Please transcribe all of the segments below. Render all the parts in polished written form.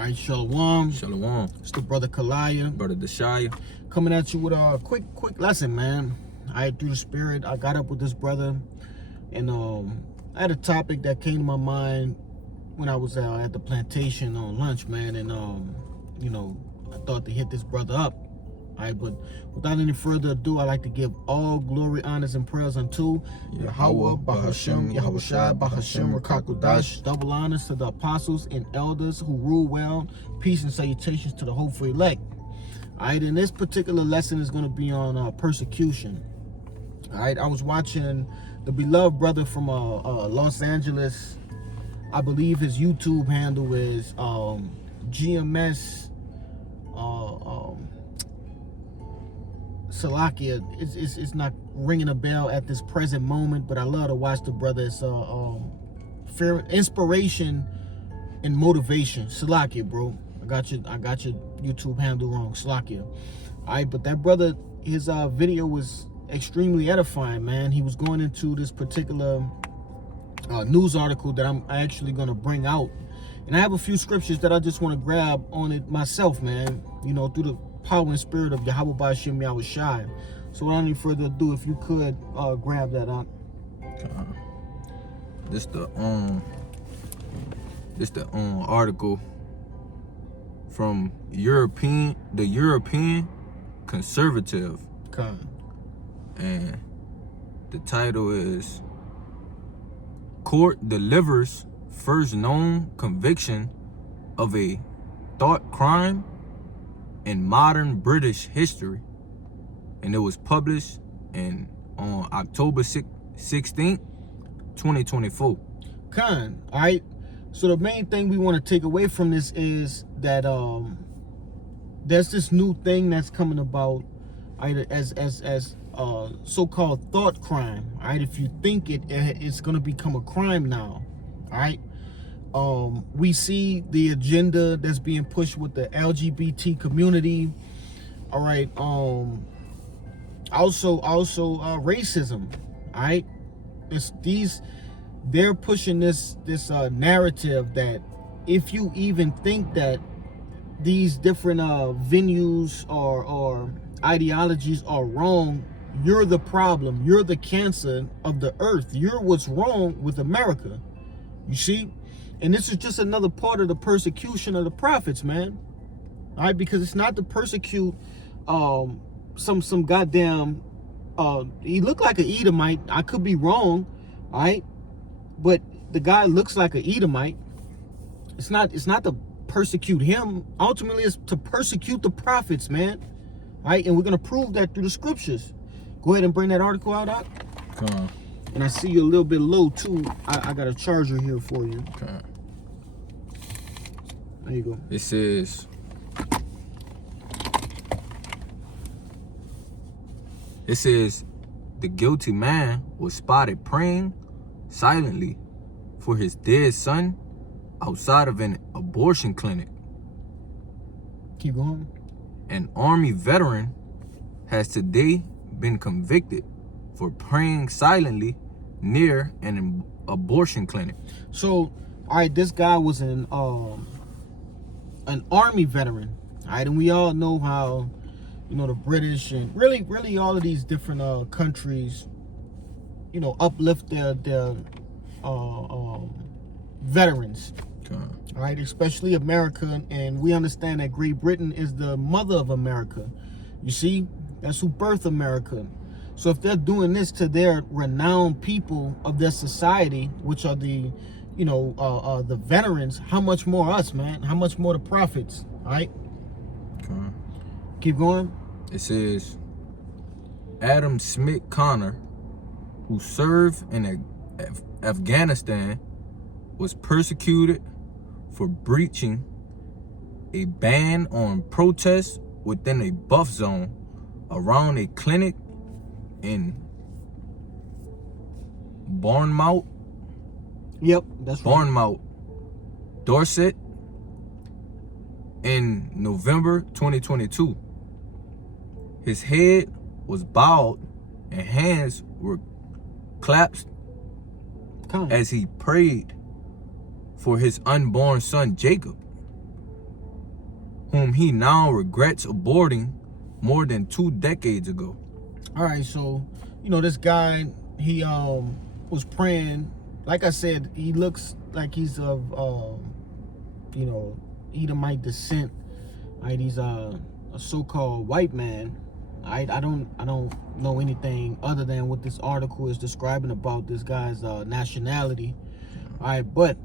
All right, Shalom. Shalom. It's the brother Kalaya. Brother Deshaya. Coming at you with a quick lesson, man. All right, through the spirit, I got up with this brother, and I had a topic that came to my mind when I was at the plantation on lunch, man, and I thought to hit this brother up. All right, but without any further ado, I'd like to give all glory, honors, and prayers unto Yahweh, Bahashem, Yahushua, Bahashem, Rakakudash. Double honors to the apostles and elders who rule well. Peace and salutations to the hopeful elect. All right, and this particular lesson is going to be on persecution. All right, I was watching the beloved brother from Los Angeles. I believe his YouTube handle is GMS Salakia. It's not ringing a bell at this present moment, but I love to watch the brother. It's inspiration and motivation. Salakia, bro. I got your YouTube handle wrong. Salakia. All right, but that brother, his video was extremely edifying, man. He was going into this particular news article that I'm actually going to bring out, and I have a few scriptures that I just want to grab on it myself, man. You know, through the power and spirit of Yahweh Ba'ashem Yahushai. So without any further ado, if you could grab that up. This the article from the European Conservative. Okay. And the title is Court Delivers First Known Conviction of a Thought Crime in Modern British History. And it was published on October 16th, 2024. All right. So the main thing we want to take away from this is that there's this new thing that's coming about, right, as so-called thought crime. All right, if you think it's going to become a crime now. All right. We see the agenda that's being pushed with the LGBT community. All right. Also racism. All right. They're pushing this narrative that if you even think that these different venues or ideologies are wrong, you're the problem. You're the cancer of the earth. You're what's wrong with America. You see? And this is just another part of the persecution of the prophets, man. All right, because it's not to persecute some goddamn he looked like an Edomite. I could be wrong, all right? But the guy looks like an Edomite. It's not to persecute him. Ultimately, it's to persecute the prophets, man. All right, and we're gonna prove that through the scriptures. Go ahead and bring that article out, Doc. Come on. And I see you a little bit low too. I got a charger here for you. Okay. There you go. It says, the guilty man was spotted praying silently for his dead son outside of an abortion clinic. Keep going. An Army veteran has today been convicted for praying silently near an abortion clinic. So, all right, this guy was an Army veteran, all right, and we all know how, the British and really all of these different countries, uplift their veterans. Okay. All right, especially America, and we understand that Great Britain is the mother of America. You see, that's who birthed America. So if they're doing this to their renowned people of their society, which are the veterans, how much more us, man? How much more the prophets? All right. Okay. Keep going. It says, Adam Smith Connor, who served in Afghanistan, was persecuted for breaching a ban on protests within a buff zone around a clinic in Bournemouth. Yep, that's right. Bournemouth, Dorset, in November 2022. His head was bowed and hands were clasped as he prayed for his unborn son Jacob. whom he now regrets aborting more than 2 decades ago. All right, so this guy, he was praying. Like I said, he looks like he's of Edomite descent. Right, he's a so-called white man. I don't know anything other than what this article is describing about this guy's nationality. All right, but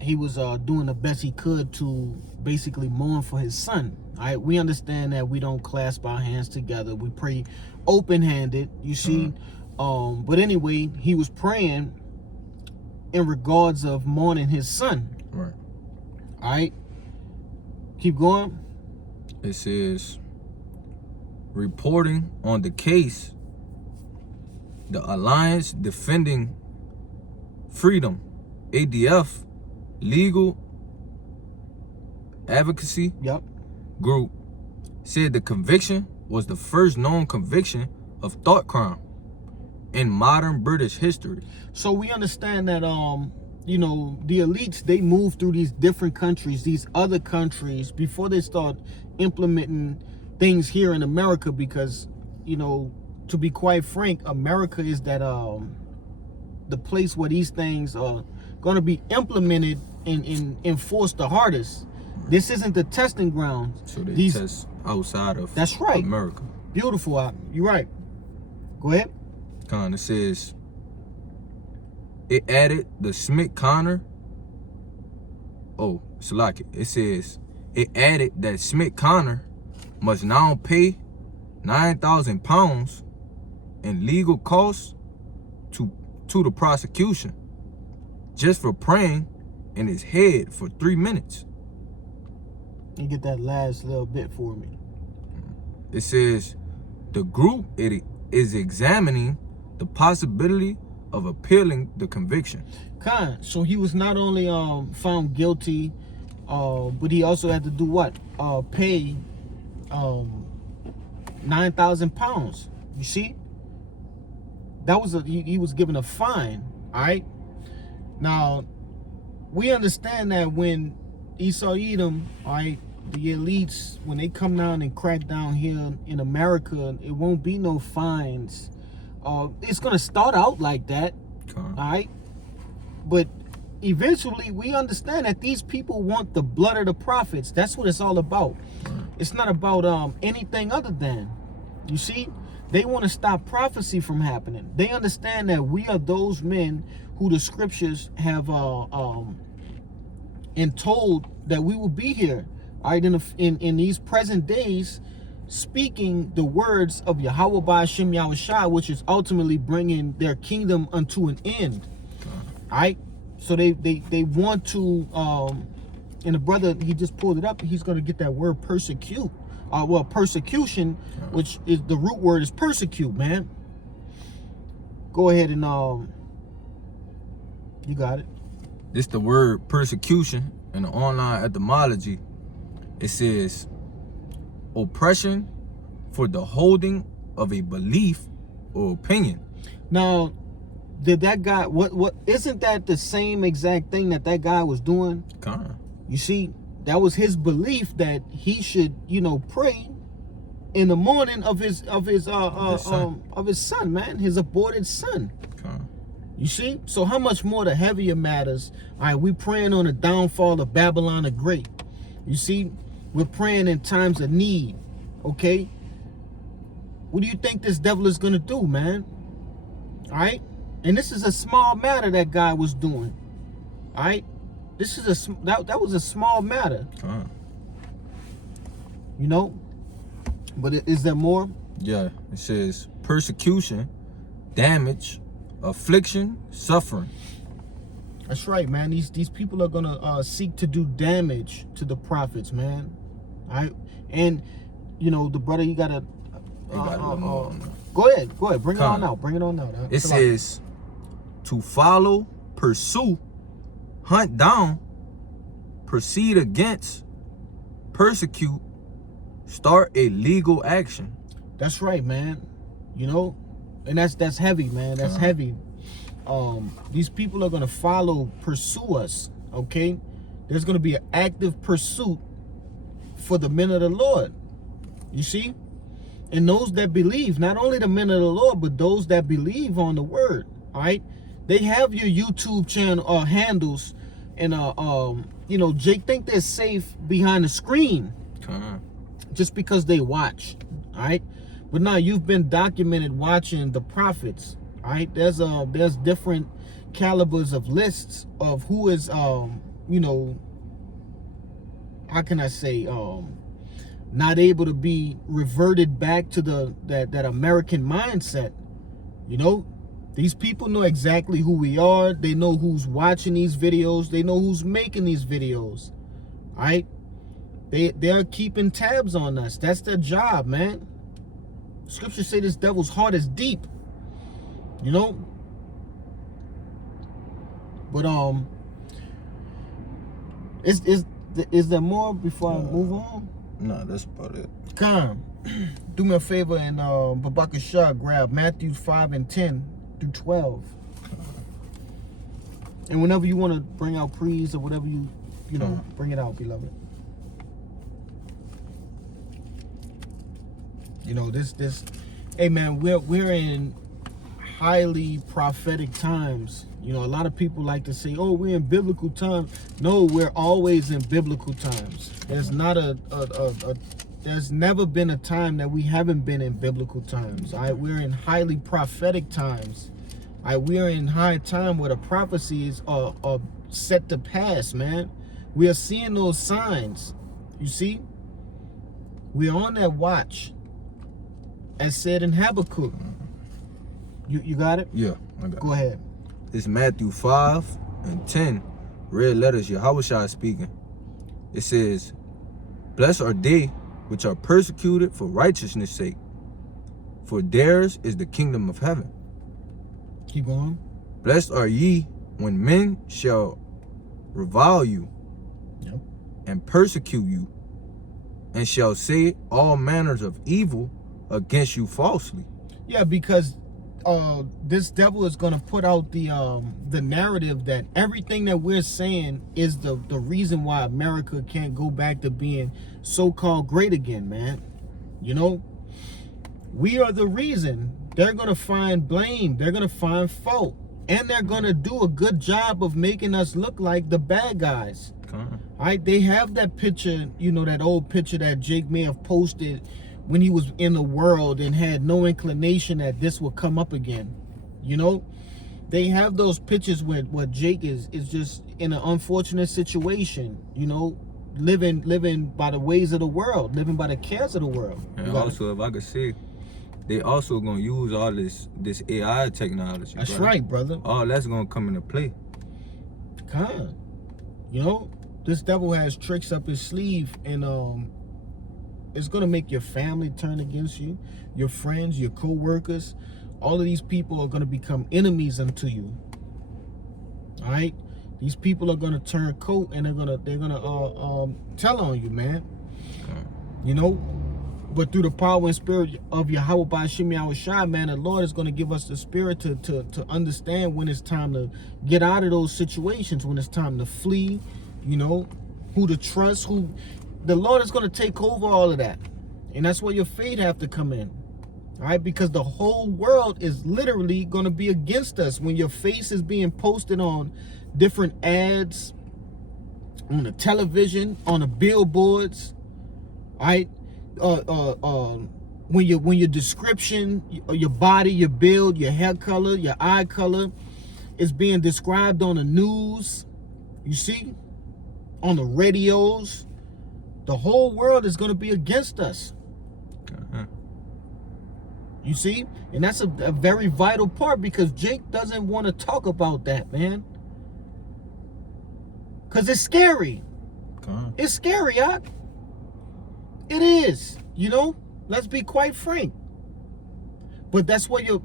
he was doing the best he could to basically mourn for his son. All right, we understand that we don't clasp our hands together. We pray open-handed, you see. But anyway, he was praying in regards of mourning his son. Right. All right, keep going. It says, reporting on the case, the Alliance Defending Freedom, ADF, legal advocacy group, said the conviction was the first known conviction of thought crime in modern British history. So we understand that the elites, they move through these different countries, these other countries, before they start implementing things here in America, because to be quite frank, America is that the place where these things are going to be implemented and enforced the hardest. This isn't the testing ground. So they test outside of that's right. America. Beautiful. You're right. Go ahead. It says, it added the Smith-Connor. It says, it added that Smith-Connor must now pay £9,000 in legal costs to the prosecution just for praying in his head for 3 minutes. You get that last little bit for me. It says the group is examining the possibility of appealing the conviction. So he was not only found guilty, but he also had to do what? Pay £9,000. You see, that was he was given a fine. All right. Now we understand that when Esau Edom, all right, the elites, when they come down and crack down here in America, it won't be no fines. It's gonna start out like that, all right, but eventually we understand that these people want the blood of the prophets. That's what it's all about. It's not about anything other than, you see, they want to stop prophecy from happening. They understand that we are those men who the scriptures have and told that we will be here, all right, in these present days, speaking the words of Yahweh Ba'ashem Yahushua, which is ultimately bringing their kingdom unto an end. All right, so they want to, and the brother, he just pulled it up. He's going to get that word persecute. Persecution, which is the root word is persecute, man. Go ahead and you got it. This the word persecution in the online etymology. It says oppression for the holding of a belief or opinion. Now, did that guy, what isn't that the same exact thing that guy was doing? You see, that was his belief that he should, pray in the morning of his son, man, his aborted son. You see? So how much more the heavier matters? All right, we praying on the downfall of Babylon the Great. You see? We're praying in times of need, okay? What do you think this devil is going to do, man? All right? And this is a small matter that guy was doing. All right? This is that was a small matter. But is there more? Yeah, it says persecution, damage, affliction, suffering. That's right, man. These people are gonna seek to do damage to the prophets, man. All right, and the brother, you gotta. Go ahead. Bring it on out. It says to follow, pursue, hunt down, proceed against, persecute, start a legal action. That's right, man. And that's heavy, man. That's heavy. These people are gonna pursue us, okay? There's gonna be an active pursuit for the men of the Lord. You see? And those that believe, not only the men of the Lord, but those that believe on the word. All right? They have your YouTube channel handles, and you know, Jake think they're safe behind the screen just because they watch. All right? But now you've been documented watching the prophets. All right? There's different calibers of lists of who is you know, how can I say, not able to be reverted back to that American mindset. You know, these people know exactly who we are. They know who's watching these videos. They know who's making these videos. All right? They're keeping tabs on us. That's their job, man. Scripture say this devil's heart is deep. You know? But is there more before I move on? No, that's about it. Come, do me a favor and Babaka Shah grab Matthew 5:10 through 12. And whenever you want to bring out pre's or whatever you know, bring it out, beloved. You know, this hey man, we're in highly prophetic times. You know, a lot of people like to say, oh, we're in biblical times. No, we're always in biblical times. There's not there's never been a time that we haven't been in biblical times. All right, we're in highly prophetic times. All right, we're in high time where the prophecies are set to pass, man. We are seeing those signs. You see? We're on that watch, as said in Habakkuk. You got it? Yeah, I got it. Go ahead. It's Matthew 5:10, red letters, Yahushua speaking. It says, blessed are they which are persecuted for righteousness' sake, for theirs is the kingdom of heaven. Keep going. Blessed are ye when men shall revile you and persecute you, and shall say all manners of evil against you falsely. Yeah, because this devil is going to put out the narrative that everything that we're saying is the reason why America can't go back to being so-called great again, man. You know, we are the reason. They're going to find blame. They're going to find fault. And they're going to do a good job of making us look like the bad guys. All right, they have that picture, you know, that old picture that Jake may have posted when he was in the world and had no inclination that this would come up again. You know, they have those pictures where Jake is just in an unfortunate situation, you know, living by the ways of the world, living by the cares of the world. And also, if I could say, they also gonna use all this AI technology. That's right, brother. All that's gonna come into play. You know, this devil has tricks up his sleeve, and it's gonna make your family turn against you, your friends, your co-workers. All of these people are gonna become enemies unto you. All right, these people are gonna turn coat, and they're gonna tell on you, man. You know, but through the power and spirit of Yahweh Ba'ashim Yahushua, man, the Lord is gonna give us the spirit to understand when it's time to get out of those situations, when it's time to flee. You know, who to trust, who. The Lord is going to take over all of that. And that's where your faith have to come in. All right? Because the whole world is literally going to be against us. When your face is being posted on different ads, on the television, on the billboards. All right? When your description, your body, your build, your hair color, your eye color is being described on the news. You see? On the radios. The whole world is going to be against us. You see? And that's a very vital part, because Jake doesn't want to talk about that, man. Because it's scary. It's scary, huh? It is. You know? Let's be quite frank. But that's where your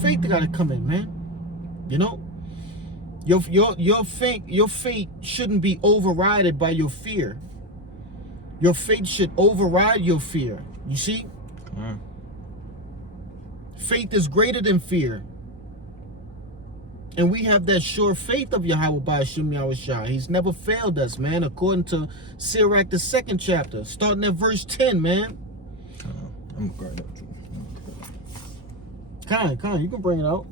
faith got to come in, man. You know? Your faith shouldn't be overridden by your fear. Your faith should override your fear. You see? Faith is greater than fear. And we have that sure faith of Yahweh by Hashem Yahushua. He's never failed us, man, according to Sirach, the 2nd chapter, starting at verse 10, man. I'm gonna grab that too. Khan, you can bring it out.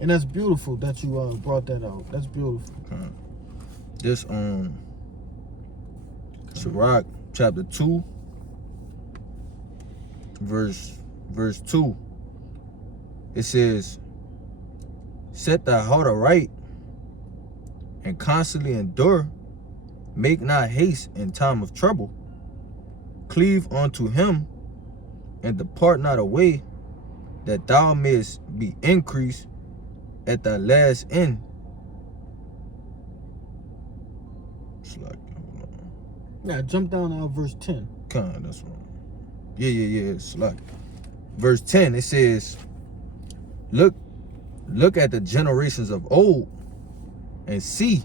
And that's beautiful that you brought that out. That's beautiful. This Sirach chapter 2, verse 2. It says, set thy heart aright and constantly endure. Make not haste in time of trouble. Cleave unto him and depart not away, that thou mayest be increased at thy last end. Now jump down to verse 10. That's wrong. Yeah. It's like verse 10. It says, look at the generations of old and see,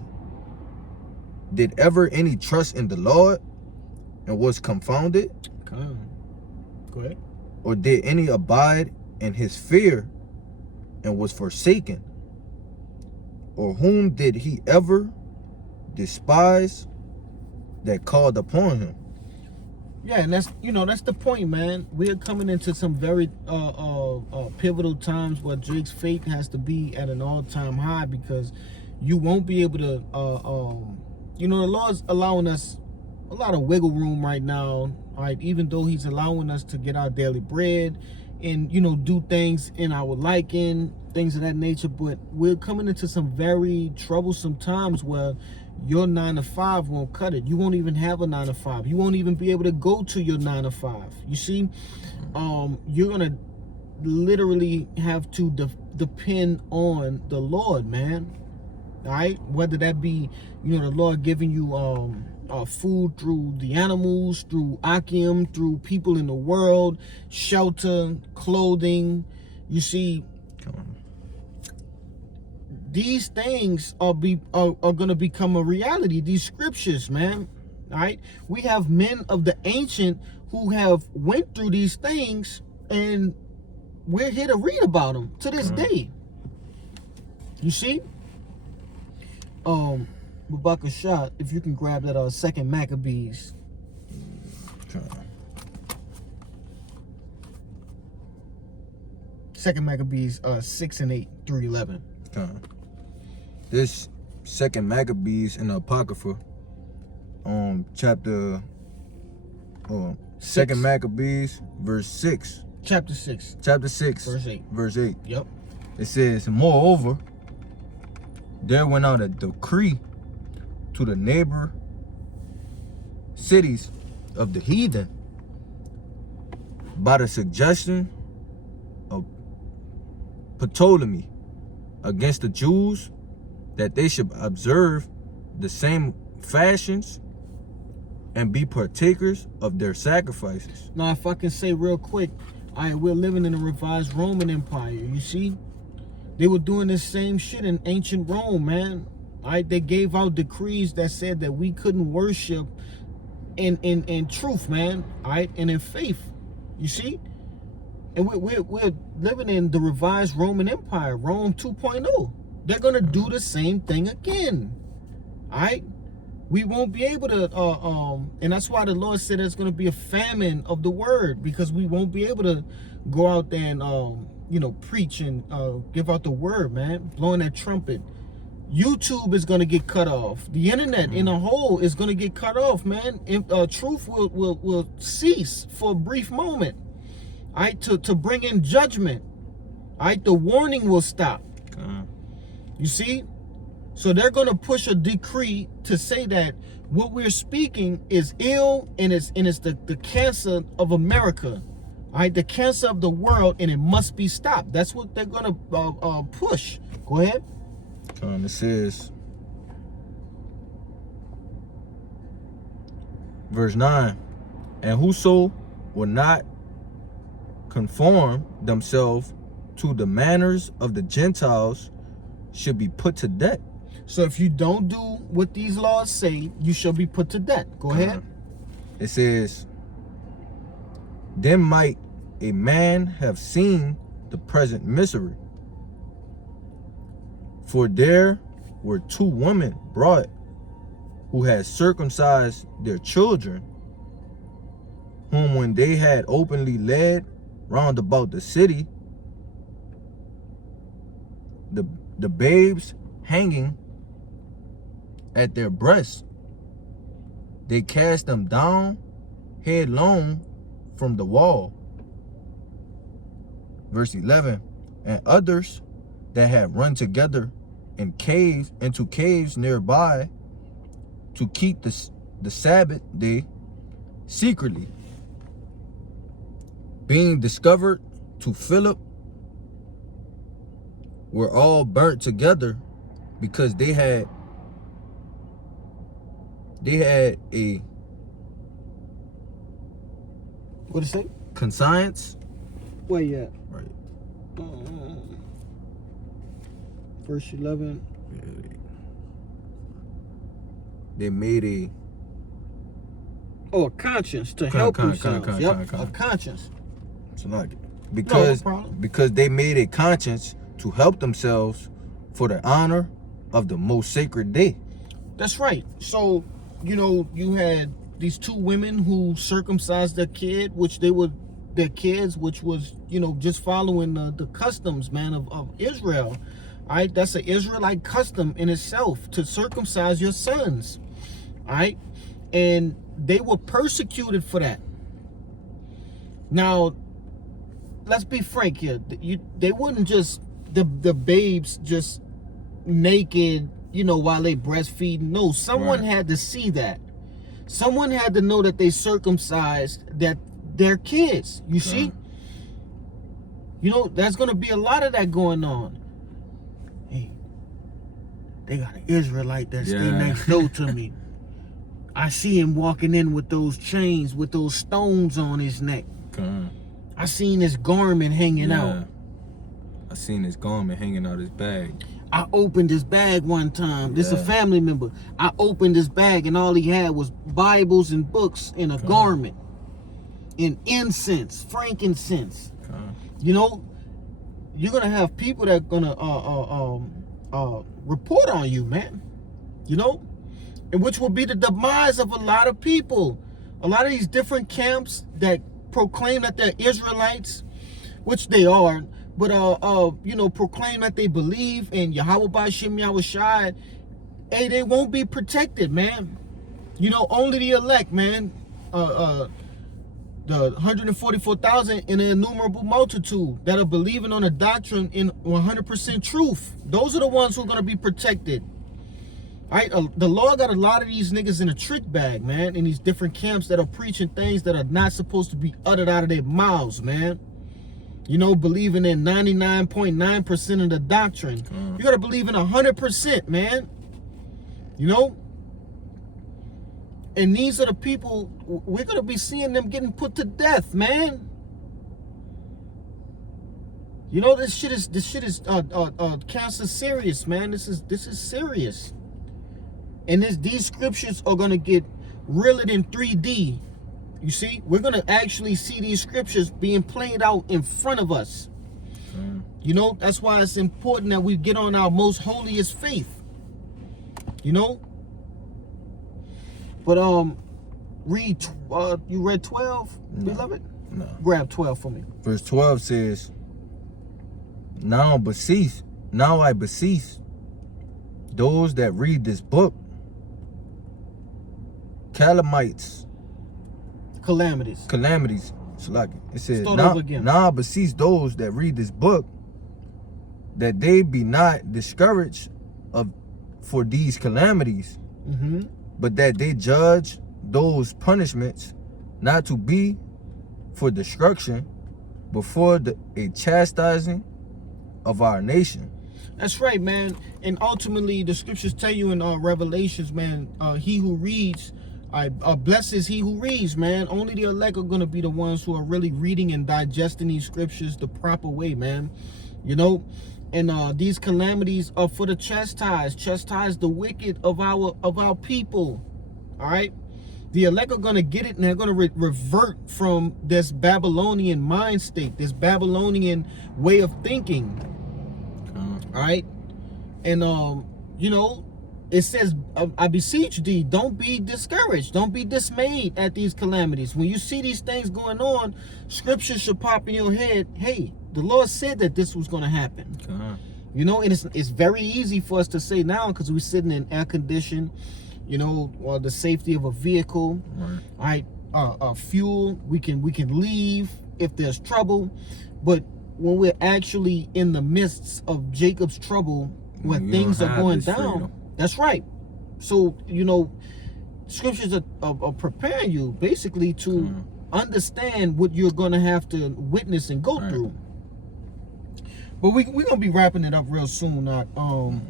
did ever any trust in the Lord and was confounded? Go ahead. Or did any abide in his fear and was forsaken? Or whom did he ever despise that called upon him? Yeah, and that's the point, man. We're coming into some very pivotal times where Drake's faith has to be at an all-time high, because you won't be able to the Lord's allowing us a lot of wiggle room right now, right? Even though he's allowing us to get our daily bread and do things in our liking, things of that nature, but we're coming into some very troublesome times where your 9 to 5 won't cut it. You won't even have a 9 to 5. You won't even be able to go to your 9 to 5. You see, you're gonna literally have to depend on the Lord, man. All right, whether that be the Lord giving you food through the animals, through Akim, through people in the world, shelter, clothing. You see, these things are going to become a reality. These scriptures, man. All right, we have men of the ancient who have went through these things, and we're here to read about them to this day. You see, Babaka Shah, if you can grab that 2nd Maccabees. Second Maccabees 6 and 8 through 11. This 2nd Maccabees in the Apocrypha, chapter 2nd Maccabees, verse 6. Chapter 6. Chapter 6. Verse 8. Verse 8. Yep. It says, moreover, there went out a decree to the neighbor cities of the heathen by the suggestion of Ptolemy against the Jews, that they should observe the same fashions and be partakers of their sacrifices. Now, if I can say real quick, we're living in a revised Roman Empire. You see, they were doing the same shit in ancient Rome, man. They gave out decrees that said that we couldn't worship in truth, man. And in faith. You see, and we're living in the revised Roman Empire, Rome 2.0. They're gonna do the same thing again. We won't be able to, and that's why the Lord said there's gonna be a famine of the word, because we won't be able to go out there and preach and give out the word, man, blowing that trumpet. YouTube is gonna get cut off. The internet in a whole is gonna get cut off, man. Truth will cease for a brief moment. To bring in judgment. The warning will stop. You see? So they're gonna push a decree to say that what we're speaking is ill, and it's the cancer of America. The cancer of the world, and it must be stopped. That's what they're gonna push. Go ahead. It says, verse 9, and whoso will not conform themselves to the manners of the Gentiles should be put to death. So if you don't do what these laws say, you shall be put to death. Go ahead. It says, then might a man have seen the present misery. For there were 2 women brought who had circumcised their children, whom when they had openly led round about the city, the babes hanging at their breasts, they cast them down headlong from the wall. Verse 11, and others that had run together into caves nearby to keep the Sabbath day secretly, being discovered to Philip, were all burnt together because they had a What it say? conscience. Where you at? Right. Verse 11. They made a Oh, a conscience to help themselves. A conscience. so like because No problem. because they made a conscience to help themselves for the honor of the most sacred day. That's right. So, you had these 2 women who circumcised their kid, which was, just following the customs, man, of Israel. All right, that's an Israelite custom in itself to circumcise your sons. All right, and they were persecuted for that. Now, let's be frank here. They wouldn't just the babes just naked, while they breastfeeding. No, someone had to see that. Someone had to know that they circumcised their kids. You see? There's gonna be a lot of that going on. Hey, they got an Israelite that stay next door to me. I see him walking in with those chains, with those stones on his neck. I seen his garment hanging out. I seen his garment hanging out his bag. I opened his bag one time. This is a family member. I opened his bag and all he had was Bibles and books and a garment and incense, frankincense. You're gonna have people that are gonna report on you, man. And which will be the demise of a lot of people. A lot of these different camps that proclaim that they're Israelites, which they are, but proclaim that they believe in Yahweh B'Shem Yahushai. Hey, they won't be protected, man. Only the elect, man. The 144,000 in an innumerable multitude that are believing on a doctrine in 100% truth. Those are the ones who are going to be protected. All right, the Lord got a lot of these niggas in a trick bag, man, in these different camps that are preaching things that are not supposed to be uttered out of their mouths, man. Believing in 99.9% of the doctrine. You got to believe in 100%, man. And these are the people, we're going to be seeing them getting put to death, man. This shit is cancer serious, man. This is serious. And these scriptures are going to get realer in 3D. You see, we're going to actually see these scriptures being played out in front of us. That's why it's important that we get on our most holiest faith. But you read 12, beloved? No. Grab 12 for me. Verse 12 says, Now I beseech those that read this book, calamities. So like it says, now I beseech those that read this book, that they be not discouraged for these calamities, but that they judge those punishments not to be for destruction, but for a chastising of our nation. That's right, man. And ultimately, the scriptures tell you in Revelations, man, he who reads, blesses he who reads, man. Only the elect are going to be the ones who are really reading and digesting these scriptures the proper way, man. And these calamities are for the chastise the wicked of our people. All right. The elect are going to get it, and they're going to revert from this Babylonian mind state, this Babylonian way of thinking. All right. And, you know, it says, I beseech thee, don't be discouraged. Don't be dismayed at these calamities. When you see these things going on, scripture should pop in your head. Hey, the Lord said that this was going to happen. You know, and it's very easy for us to say now because we're sitting in air conditioned, you know, or the safety of a vehicle, right? Fuel. We can leave if there's trouble, but when we're actually in the midst of Jacob's trouble, when things are going down, that's right. So, you know, scriptures are preparing you basically to understand what you're going to have to witness and go through. But we're going to be wrapping it up real soon. I'm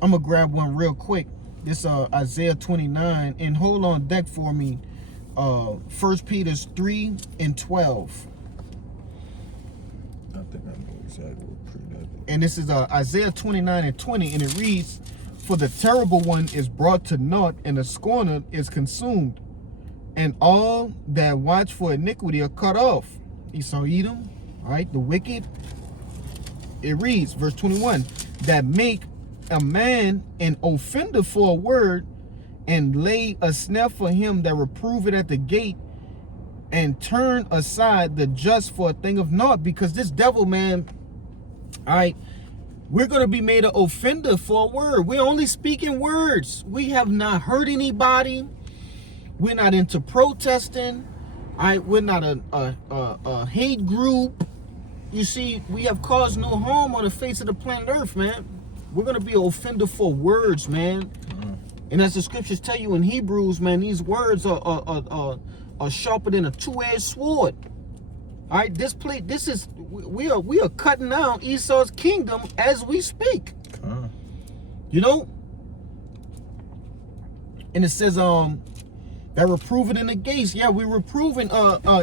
going to grab one real quick. This Isaiah 29. And hold on deck for me. 1 Peter 3 and 12. I think I know exactly what pre that. And this is Isaiah 29 and 20. And it reads, for the terrible one is brought to naught, and the scorner is consumed. And all that watch for iniquity are cut off. Esau, Edom. All right, the wicked. It reads, verse 21, that make a man an offender for a word, and lay a snare for him that reprove it at the gate, and turn aside the just for a thing of naught. Because this devil, man, all right, we're going to be made an offender for a word. We're only speaking words. We have not hurt anybody. We're not into protesting. All right, we're not a hate group. You see, we have caused no harm on the face of the planet Earth, man. We're going to be an offender for words, man. And as the scriptures tell you in Hebrews, man, these words are sharper than a two-edged sword. All right, this is we are cutting down Esau's kingdom as we speak. You know? And it says that reproving in the gates. Yeah, we're reproving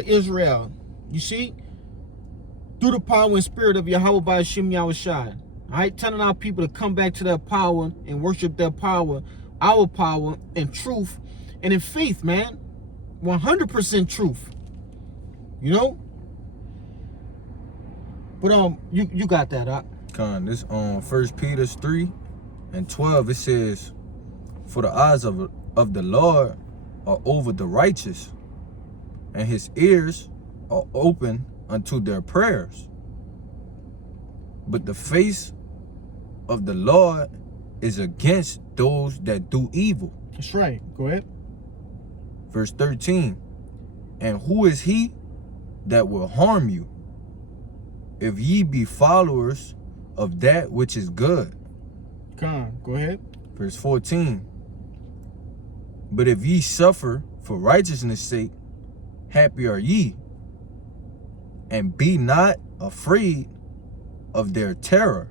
Israel. You see? Through the power and spirit of Yahweh by Hashem Yahushai. All right, telling our people to come back to their power and worship their power, our power in truth and in faith, man. 100% truth. You know? But you got that, huh? This 1 Peter 3 and 12, it says, for the eyes of the Lord are over the righteous, and his ears are open unto their prayers. But the face of the Lord is against those that do evil. That's right. Go ahead. Verse 13. And who is he that will harm you, if ye be followers of that which is good? Go ahead. Verse 14. But if ye suffer for righteousness' sake, happy are ye, and be not afraid of their terror,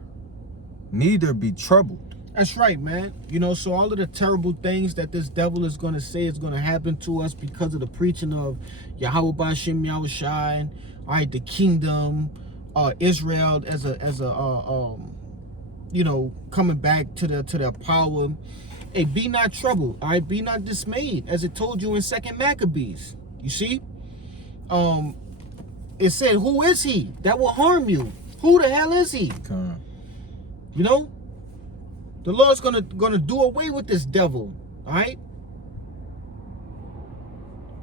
neither be troubled. That's right, man. You know, so all of the terrible things that this devil is going to say is going to happen to us because of the preaching of Yahweh B'Shem Yahushai, all right, the kingdom, Israel as a you know, coming back to their power. Hey, be not troubled, all right, be not dismayed, as it told you in 2 Maccabees. You see, it said, who is he that will harm you? Who the hell is he? You know, the Lord's gonna do away with this devil, all right?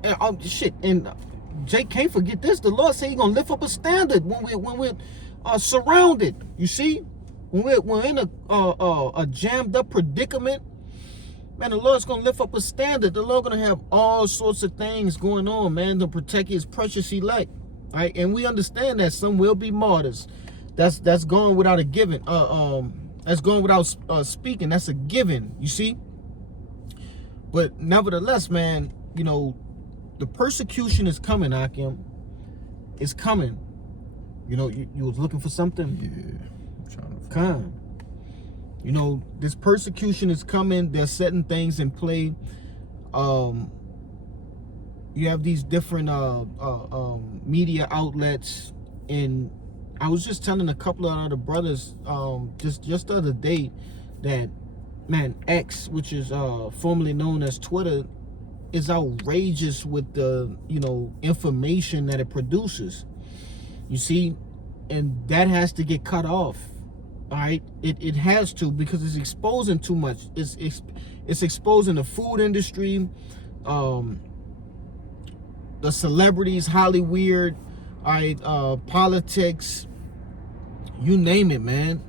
And shit, and Jake can't forget this. The Lord said He's gonna lift up a standard when we're surrounded. You see, when we're in a jammed up predicament, man, the Lord's gonna lift up a standard. The Lord's gonna have all sorts of things going on, man, to protect His precious elect. All right, and we understand that some will be martyrs. That's going without a given. That's going without speaking. That's a given. You see. But nevertheless, man, you know, the persecution is coming, Akim. It's coming. You know, you was looking for something? Yeah. I'm trying to Come. You know, this persecution is coming. They're setting things in play. You have these different media outlets, and I was just telling a couple of other brothers just the other day that man, X, which is formerly known as Twitter, is outrageous with the, you know, information that it produces. You see, and that has to get cut off. All right, it has to, because it's exposing too much. It's exposing the food industry, the celebrities, Hollywood, all right, politics, you name it, man.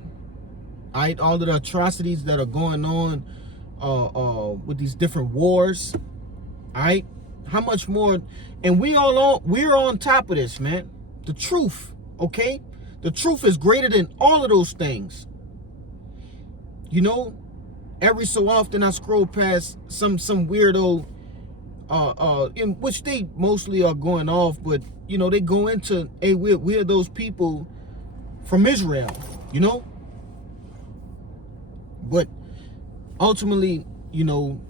All right, all of the atrocities that are going on with these different wars. All right, how much more? And we're on top of this, man. The truth, okay? The truth is greater than all of those things. You know, every so often I scroll past some weirdo, in which they mostly are going off, but you know, they go into, hey, we're those people from Israel, you know? But ultimately, you know,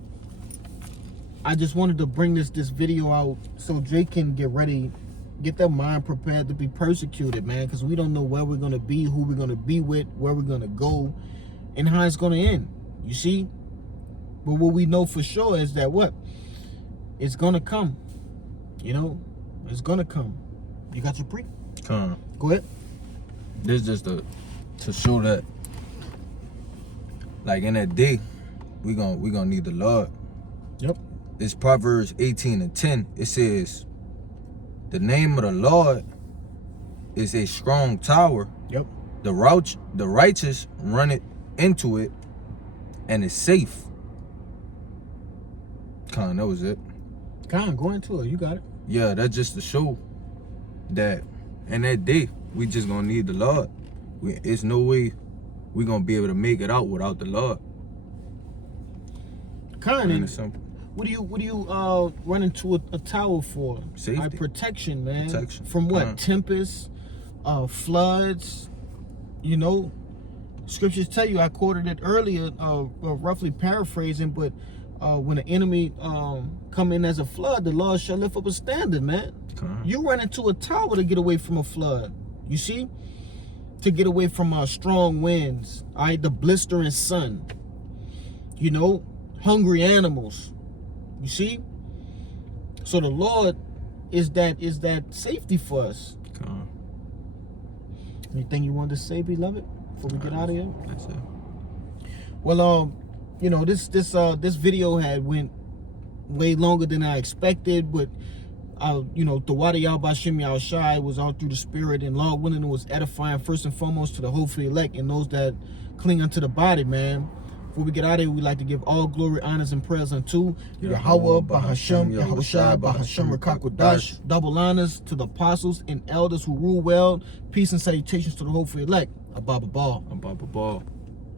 I just wanted to bring this video out so Drake can get ready, get their mind prepared to be persecuted, man, because we don't know where we're going to be, who we're going to be with, where we're going to go, and how it's going to end, you see? But what we know for sure is that what? It's going to come, you know? It's going to come. You got your pre? Come. Go ahead. This just to show that, like, in that day, we gonna need the Lord. Yep. It's Proverbs 18:10. It says, the name of the Lord is a strong tower. Yep. The righteous run it into it, and it's safe. Con, that was it. Con, go into it. You got it. Yeah, that's just to show that in that day, we just gonna need the Lord. It's no way we gonna be able to make it out without the Lord. Con, And it's simple. what do you run into a tower for? Safety. Protection, man. Protection. From what? Con. Tempests, floods, you know? Scriptures tell you, I quoted it earlier, roughly paraphrasing, but when the enemy come in as a flood, the Lord shall lift up a standard, man. Con. You run into a tower to get away from a flood. You see? To get away from strong winds, all right, the blistering sun, you know, hungry animals. You see? So the Lord is that safety for us. Con. Anything you wanted to say, beloved, before we get out of here? That's it. Well, you know, this video had went way longer than I expected, but you know, the Wada Yahbashim Yahushai was all through the spirit, and Lord willing, it was edifying first and foremost to the hopefully elect and those that cling unto the body, man. Before we get out of here, we'd like to give all glory, honors, and prayers unto Yahweh, Bahashem, Yahushai, Bahashem, Rakakodash. Double honors to the apostles and elders who rule well. Peace and salutations to the hopefully elect. Abba Ball. Abba Ball.